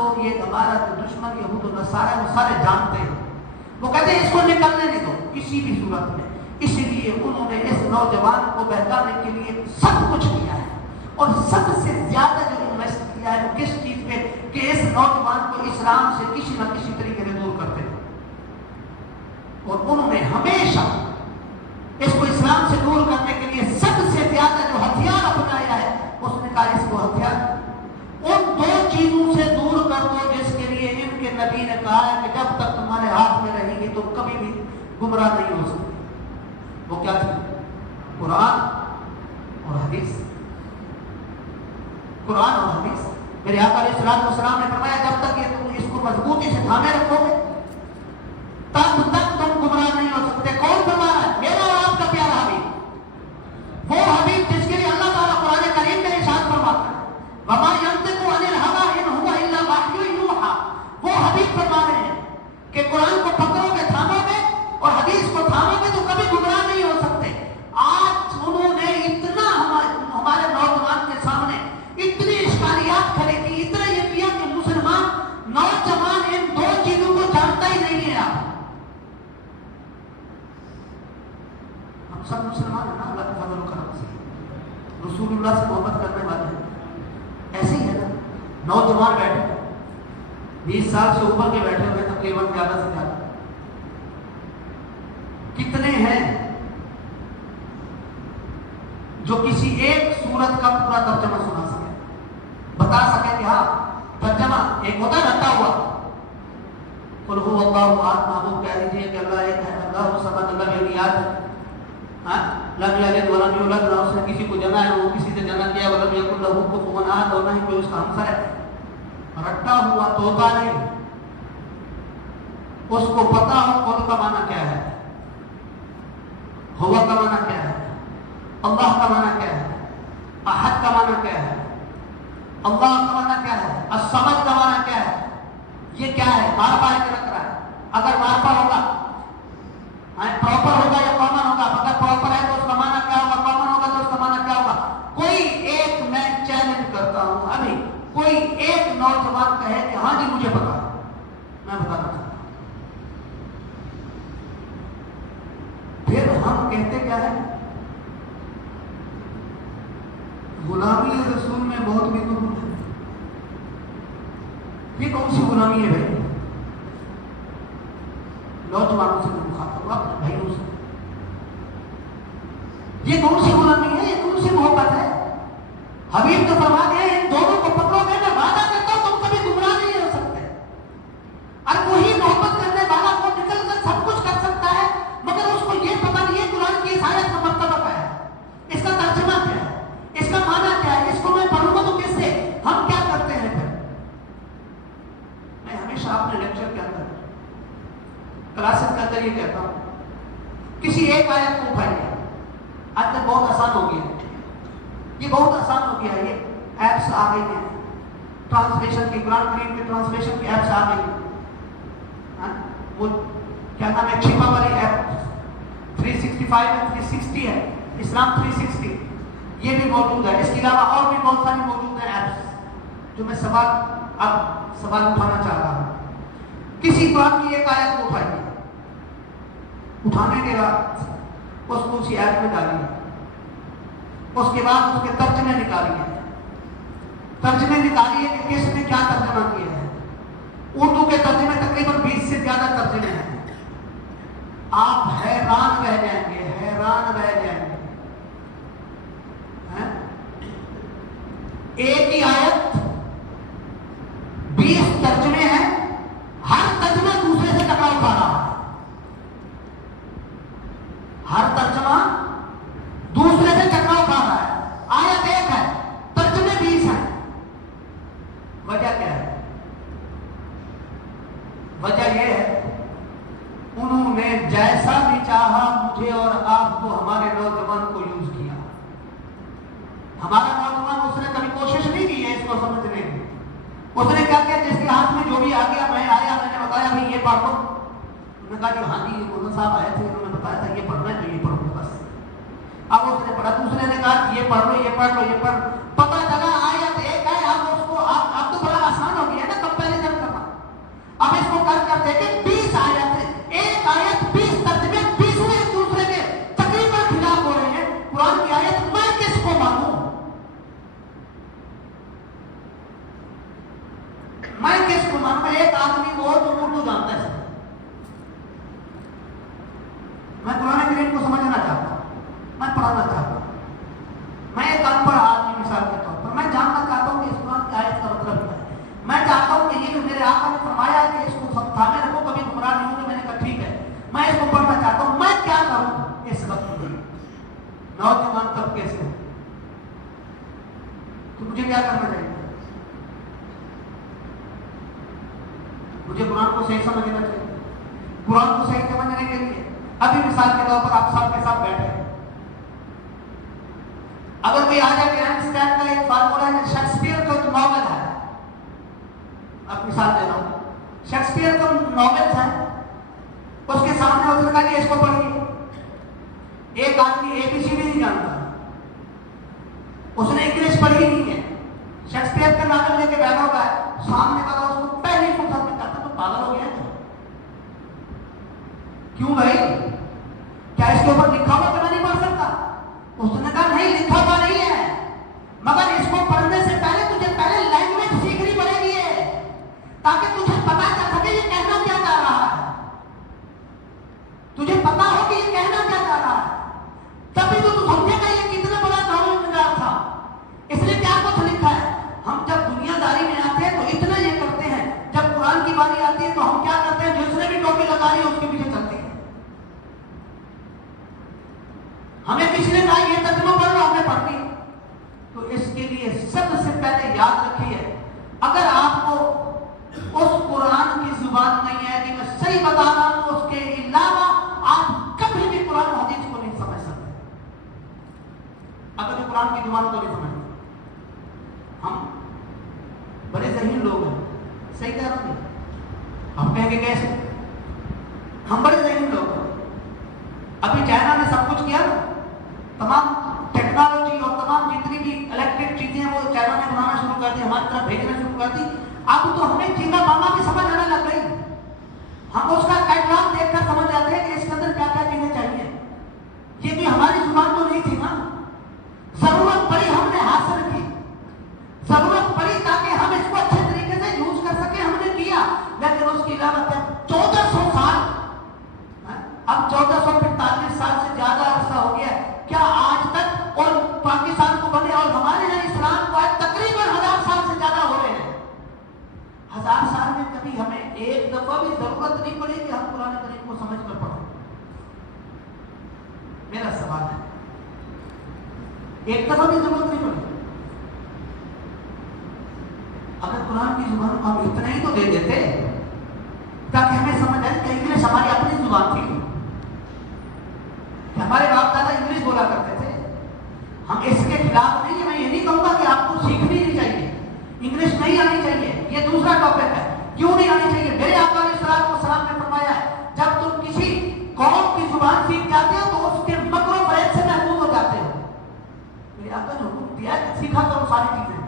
کو یہ ہمارا جو دشمن یہود و نصارہ وہ سارے جانتے ہیں. وہ کہتے ہیں اس کو نکلنے نہیں دو کسی بھی صورت میں. اسی لیے انہوں نے اس نوجوان کو بہکانے کے لیے سب کچھ کیا ہے. اور سب سے زیادہ جو انویسٹ کیا ہے وہ کس چیز پہ کہ اس نوجوان کو اسلام سے کسی نہ کسی طریقے سے دور کرتے ہیں. اور انہوں نے ہمیشہ اس کو اسلام سے دور کرنے کے لیے سب سے زیادہ جو ہتھیار اپنایا ہے اس نے کہا اس کو ہتھیار ان دو چیزوں سے دور کر دو جس کے لیے ان کے نبی نے کہا ہے کہ جب تک تمہارے ہاتھ میں رہیں گے تو کبھی بھی گمراہ نہیں ہو سکتے. وہ کیا تھی؟ قرآن اور حدیث. قرآن اور حدیث. میرے آقا علیہ الصلوۃ والسلام نے فرمایا جب تک یہ تم اس کو مضبوطی سے تھامے رکھو گے تب تک تم گمراہ نہیں ہو سکتے. کون فرما رہا ہے؟ میرا اور آپ کا پیارا حبیب. وہ حبیب جس کے لیے اللہ تعالیٰ قرآن کریم میں ارشاد فرماتا ہے وما ينطق عن الهوى ان هو الا وحي يوحى. وہ حبیب فرما رہے ہیں کہ قرآن کو پکڑو گے تھامو گے اور حدیث کو تھامو گے تو کبھی گمراہ نہیں ہو سکتے. آج انہوں نے اتنا ہمارے نوجوان کے سامنے اتنی اشکالیات کھڑی کی, اتنا یہ کیا کہ مسلمان نوجوان ان دو چیزوں کو جانتا ہی نہیں ہے. آپ ہم سب مسلمان ہیں نا, اللہ کے فضل و کرم سے رسول اللہ سے محبت کرنے والے ہیں. ایسے ہی ہے نا, نوجوان بیٹھے 20 سال سے اوپر کے بیٹھے ہوئے تقریباً زیادہ سے زیادہ کتنے ہیں جو کسی ایک سورت کا پورا ترجمہ سنا سکے, بتا سکے کہ ہاں ترجمہ ایک ہوتا ہے رٹا ہوا قل هو اللہ احد. محبوب کہہ دیجیے کہ اللہ ایک ہے, اللہ الصمد, اللہ بے نیاز ہے, لم یلد ولم یولد, نہ اس نے کسی کو جنا ہے وہ کسی سے جنا کیا, ولم یکن لہ کفوا احد, اور نہ ہی کوئی اس کا ہمسر ہے. رٹا ہوا طوطا نہیں, اس کو پتا ہو قل کا معنی کیا ہے, ہوا کا معنی کیا ہے, اللہ کا معنی کیا ہے, احد کا معنی کیا ہے, اللہ کا معنی کیا ہے, الصمد کا معنی کیا ہے. یہ کیا ہے؟ بار بار کے رکھ رہا ہے. اگر مارپا ہوگا پراپر ہوگا یا کامن ہوگا, اگر پراپر ہے تو اس کا معنی کیا ہوگا, کامن ہوگا تو اس کا معنی کیا ہوگا. کوئی ایک, میں چیلنج کرتا ہوں ابھی, کوئی ایک نوجوان کہے کہ ہاں جی مجھے پتا ہے, میں بتانا چاہتا ہوں. پھر ہم کہتے کیا ہے, غلامی رسول میں بہت بھی تو ہے. یہ کون سی غلامی ہے بھائی؟ نوجوانوں سے مخاطب ہوا اپنے بھائیوں سے, یہ کون سی غلامی ہے, یہ کون سی محبت ہے؟ حبیب تو فرما گئے ان دونوں کو پکڑو گے, میں وعدہ کرتا ہوں تم کبھی گمراہ نہیں ہو سکتے. اور وہی محبت کرنے والا وہ نکل کر سب کچھ کر سکتا ہے, مگر اس کو یہ پتا نہیں ہے قرآن کی اس آیت کا مطلب کیا ہے, اس کا ترجمہ کیا ہے, اس کا معنی کیا ہے, اس کو میں پڑھوں گا تو کس سے, ہم کیا کرتے ہیں. پھر میں ہمیشہ اپنے لیکچر کے اندر کلاسز کے اندر یہ کہتا ہوں, کسی ایک آیت کو اٹھائیے. آج تک بہت آسان ہو گیا, یہ بہت آسان ہو گیا, یہ ایپس آ گئی ہیں ٹرانسلیشن کی, قرآن کریم کے ٹرانسلیشن کی ایپس آ گئی ہیں. وہ کیا نام ہے, چھپا والی ایپ 365 ہے, 360 ہے, اسلام 360, یہ بھی موجود ہے. اس کے علاوہ اور بھی بہت ساری موجود ہیں ایپس جو میں سوال اٹھانا چاہ رہا ہوں. کسی قرآن کی ایک آیت کو اٹھائیے, اٹھانے کے بعد اس کو اسی ایپ میں ڈالیے, اس کے بعد اس کے ترجمے نکالیے, ترجمے نکالیے کہ کس نے کیا ترجمہ کیا ہے. اردو کے ترجمے تقریباً 20 سے زیادہ ترجمے ہیں. آپ حیران رہ جائیں گے, حیران رہ جائیں گے. ایک ہی آیت 20 ترجمے ہیں, ہر ترجمہ دوسرے سے ٹکراؤ کھا رہا ہے, ہر ترجمہ دوسرے سے ٹکراؤ کھا رہا ہے. آیت ایک ہے, ترجمے 20 ہیں. وجہ کیا ہے؟ وجہ یہ ہے انہوں نے جیسا بھی چاہا مجھے اور آپ کو, ہمارے نوجوان کو یوز کیا. ہمارا نوجوان اس نے کبھی کوشش نہیں کی ہے اس کو سمجھنے کی. اس نے کیا کیا, جس کے ہاتھ میں جو بھی آ گیا, میں آیا, میں نے بتایا بھائی یہ پڑھ لو. انہوں نے کہا کہ ہاں جی مولانا صاحب آئے تھے, انہوں نے بتایا تھا یہ پڑھنا ہے تو یہ پڑھ لو بس. اب اس نے پڑھا, دوسرے نے کہا کہ یہ پڑھ لو, یہ پڑھ لو, یہ پڑھ. پتہ چلا آیت ایک ہے, اب اس کو اب تو بڑا آسان ہو گیا نا, کمپیریزن मुसलमान में एक आदमी वो जो उर्दू जानता है। मैं कुरान करीम को समझना चाहता हूँ, मैं पढ़ना चाहता हूँ, मैं एक अनपढ़ आदमी मिसाल के तौर पर मैं जानना चाहता हूँ कि इस कुरान की आयत का मतलब क्या है। मैं चाहता हूँ कि ये जो मेरे आका ने फरमाया है कि इसको थामे रखो, कभी गुमराह नहीं होंगे। मैंने कहा ठीक है, मैं इसको पढ़ना चाहता हूँ, मैं क्या करूँ इस वक्त में नौजवान तबके से, तो मुझे क्या करना चाहिए? मुझे कुरान को सही समझना चाहिए। कुरान को सही समझने के लिए अभी मिसाल के तौर पर आप सब के साथ बैठे, अगर कोई आ जाए कि आइंस्टाइन का एक फार्मूला है, शेक्सपियर का जो नॉवेल है, अब मिसाल दे रहा हूं, शेक्सपियर का नॉवेल है, उसके सामने उसने कहा कि इसको पढ़िए। एक आदमी एबीसीडी नहीं जानता, उसने इंग्लिश पढ़ी नहीं है, शेक्सपियर का नॉवेल लेके बैठा हुआ है, सामने वाला उसको पहली फुर्सत में कहता तो पागल हो गया। क्यों भाई, क्या इसके ऊपर लिखा हुआ तो मैं नहीं पढ़ सकता? उसने कहा नहीं, लिखा हुआ नहीं है, मगर इसको पढ़ने से पहले तुझे पहले लैंग्वेज सीखनी पड़ेगी है, ताकि तुझे पता चल सके ये कहना क्या चाह रहा है, तुझे पता हो कि ये कहना क्या चाह रहा है, तभी तो तू समझेगा ये कितना बड़ा नॉलेज था। इसलिए क्या कुछ लिखा है। हम जब दुनियादारी में आते हैं तो इतना ये करते हैं, जब कुरान की बारी आती है तो हम क्या करते हैं, जिसने भी टोपी लगा ली उसके पीछे चलते हैं। हमें किसी ने कहा ये तर्जुमा पढ़ लो, हमने पढ़ ली। तो इसके लिए सबसे पहले याद रखिए, अगर आपको उस कुरान की जुबान नहीं है कि मैं सही बता रहा हूं, उसके अलावा आप कभी भी कुरान हदीस को नहीं समझ सकते। अगर जो कुरान की जुबान को नहीं समझते, हम बड़े ज़हीन लोग हैं, सही कह रहा हूं। हम कहेंगे कैसे? हम बड़े ज़हीन लोग हैं। अभी चाइना ने सब कुछ किया, तमाम टेक्नोलॉजी और तमाम जितनी भी इलेक्ट्रिक चीजें वो चाइना ने बनाना शुरू कर दी, हमारी तरफ भेजना शुरू कर दी। अब तो हमें चीना मामा भी समझ आने लग गई। हम उसका कैटलॉग देखकर समझ जाते हैं कि इसके अंदर क्या क्या चीजें चाहिए। ये भी हमारी जुबान तो नहीं थी ना, जरूरत पड़ी हमने हासिल की, जरूरत पड़ी ताकि हम इसको अच्छे तरीके से यूज कर सके, हमने किया। लेकिन उसकी अलावा 1400 साल, अब 1445 साल से ज्यादा अरसा हो गया, क्या आज तक और पाकिस्तान को बने और हमारे यहाँ इस्लाम को आज तकरीबन 1000 साल से ज्यादा हो रहे हैं। 1000 साल में कभी हमें एक दफा भी जरूरत नहीं पड़ी कि हम कुरान करीम को समझ कर पढ़ें। मेरा सवाल है, एक दफा भी जरूरत नहीं पड़ी। अगर कुरान की जुबान को हम इतना ही तो दे देते ताकि हमें समझ आए कि इंग्लिश हमारी अपनी जुबान थी, हमारे बाप दादा इंग्लिश बोला करते थे। हम इसके खिलाफ नहीं है, मैं ये नहीं कहूंगा कि आपको सीखनी नहीं चाहिए, इंग्लिश नहीं आनी चाहिए, ये दूसरा टॉपिक है। क्यों नहीं आनी चाहिए? मेरे आका सलाम ने फरमाया है, जब तुम किसी कौम की जुबान सीख जाते हो तो उसके मकरो फरेब से महफूज हो जाते हो। मेरे आका ने हुक्म दिया कि सीखा करो सारी चीजें।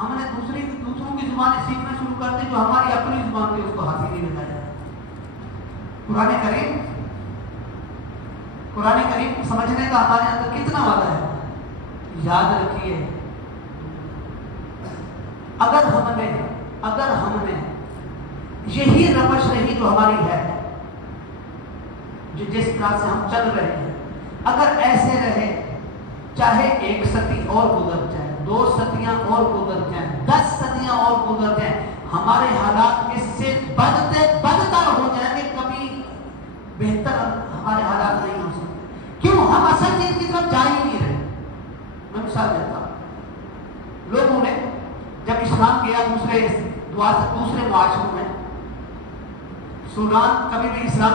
हमने दूसरों की जुबानें सीखना शुरू कर दी, जो हमारी अपनी जुबान थी उसको हासिल नहीं लगाया। कुरान करीम समझने का हमारे अंदर कितना वादा है, याद रखिए। अगर हमने यही रवश रही जो हमारी है, जो जिस तरह से हम चल रहे हैं, अगर ऐसे रहे, चाहे 1 सदी और गुजर जाए, 2 सदियां और गुजर जाए, 10 सदियां और गुजर जाए, हमारे हालात इससे बदतर हो जाएंगे, कभी बेहतर हमारे हालात नहीं हो सकते। क्यों? हम असल चीज की तरफ जा ही नहीं रहे। मैं मिसाल देता हूं, लोगों ने जब इस्लाम किया दूसरे मुआशरों में, सूडान कभी भी इस्लाम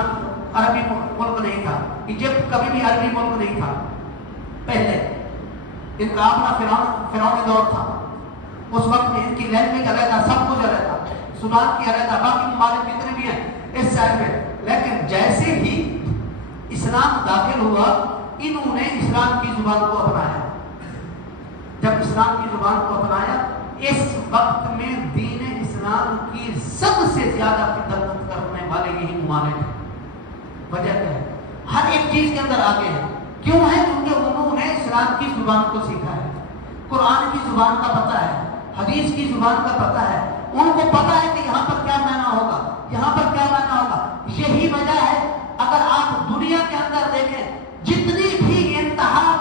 अरबी मुल्क नहीं था, इजिप्ट कभी भी अरबी मुल्क नहीं था। पहले इनका अपना फिरौनी दौर था, उस वक्त में इनकी लैंग्वेज अलग था, सब कुछ अलग था, सूडान की अलग था, बाकी ममालिक जितने भी हैं इस साइड में। लेकिन जैसे ही इस्लाम दाखिल हुआ, इन्होंने इस्लाम की जुबान को अपनाया। जब इस्लाम की जुबान को अपनाया, इस वक्त में दीन इस्लाम की सबसे ज्यादा खिदमत करने वाले यही ममालिक हैं। वजह क्या है? हर एक चीज के अंदर आगे है। क्यों है? क्योंकि उन्होंने इस्लाम की जुबान को सीखा है, कुरान की जुबान का पता है, हदीस की जुबान का पता है, ان کو پتا ہے کہ یہاں پر کیا معنی ہوگا، یہاں پر کیا معنی ہوگا. یہی وجہ ہے اگر آپ دنیا کے اندر دیکھیں جتنی بھی انتہا